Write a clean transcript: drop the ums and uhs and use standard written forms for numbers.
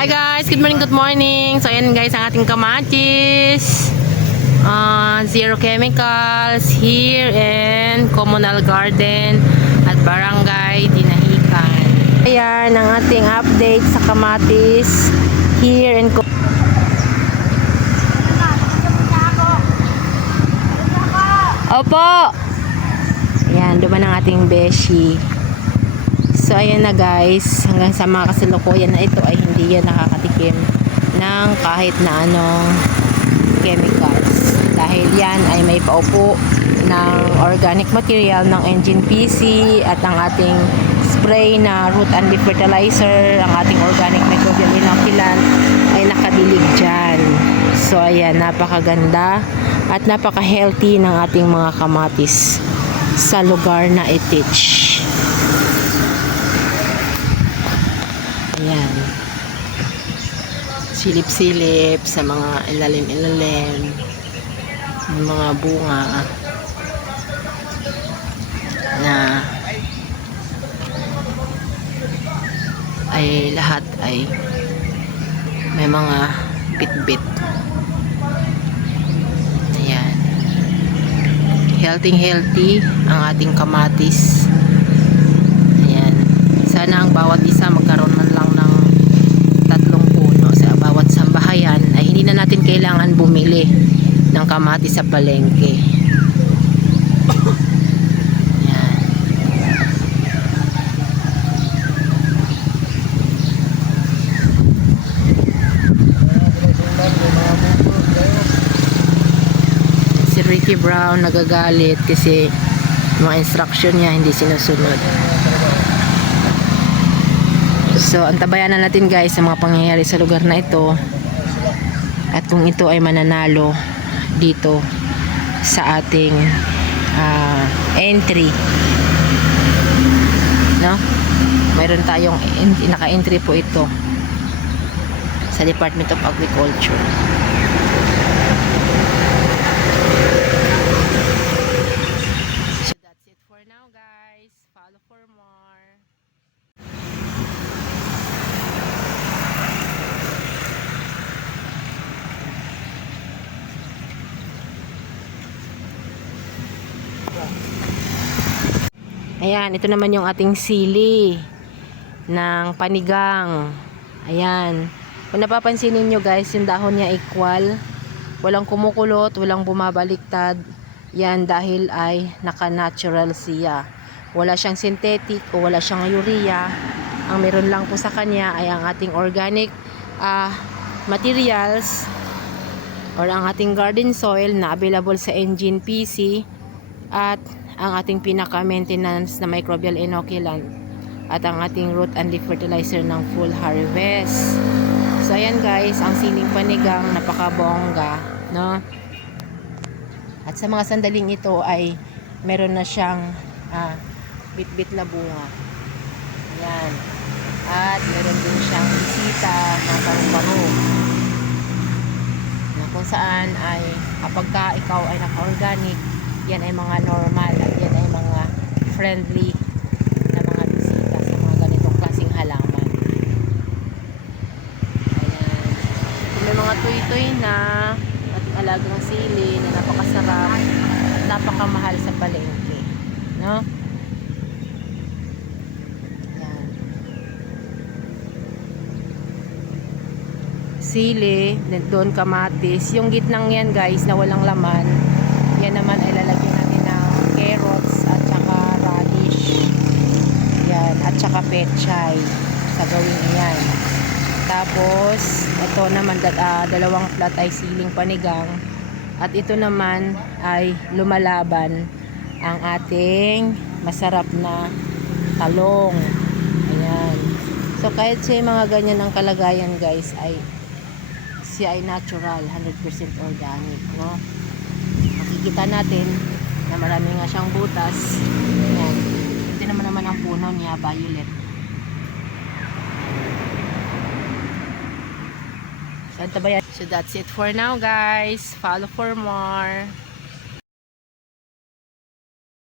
Hi guys, good morning, good morning. So ayan guys, ang ating kamatis. Zero chemicals here in Communal Garden at Barangay Dinahican. Ayan ang ating update sa kamatis here in Opo! Ayan, duman ang ating beshi. So ayan na guys, hanggang sa mga kasalukuyan na ito ay hindi yan nakakatikim ng kahit na anong chemicals. Dahil yan ay may paupo ng organic material ng engine PC at ang ating spray na root and leaf fertilizer, ang ating organic microbial inoculant ay nakadilig dyan. So ayan, napakaganda at napaka-healthy ng ating mga kamatis sa lugar na itich. Ayan. Silip-silip sa mga ilalim-ilalim ng mga bunga na ay lahat ay may mga bit-bit. Ayan. Healthy ang ating kamatis. Ayan. Sana ang bawat isa magkaroon man lang ng 3 puno sa bawat sambahayan ay hindi na natin kailangan bumili ng kamatis sa palengke. Yan. Si Ricky Brown nagagalit kasi mga instruction niya hindi sinusunod. So, antabayan na natin guys sa mga pangyayari sa lugar na ito at kung ito ay mananalo dito sa ating entry, no? Mayroon tayong naka-entry po ito sa Department of Agriculture. So that's it for now guys. Follow for more. Ayan, ito naman yung ating sili ng panigang. Ayan. Kung napapansin niyo guys, yung dahon niya equal. Walang kumukulot, walang bumabaliktad. Yan dahil ay naka-natural siya. Wala siyang synthetic o wala siyang urea. Ang meron lang po sa kanya ay ang ating organic materials or ang ating garden soil na available sa engine PC at ang ating pinaka-maintenance na microbial inoculant at ang ating root and leaf fertilizer ng full harvest. So ayan guys, ang siling panigang napakabongga, no? At sa mga sandaling ito ay meron na siyang bit-bit na bunga. Ayan. At meron din siyang bisita na paru-paro na kung saan ay kapag ikaw ay naka-organic, yan ay mga normal at yan ay mga friendly na mga bisita sa mga ganitong klaseng halaman. Ayan. Kung may mga tuy-tuy na ating alagang sili na napakasarap at napakamahal sa palengke, no? Ayan. Sili, doon kamatis. Yung gitnang yan guys na walang laman, yan naman ay lalagyan natin ng carrots at saka radish. Yan, at saka pechay sa gawing iyan. Tapos, ito naman dalawang plat ay siling panigang. At ito naman ay lumalaban ang ating masarap na talong. Ayan. So, kahit siya mga ganyan ang kalagayan guys, ay siya ay natural, 100% organic, no? Makikita natin na marami nga siyang butas. Ayan. Ito naman ang puno niya, violet. So that's it for now guys. Follow for more.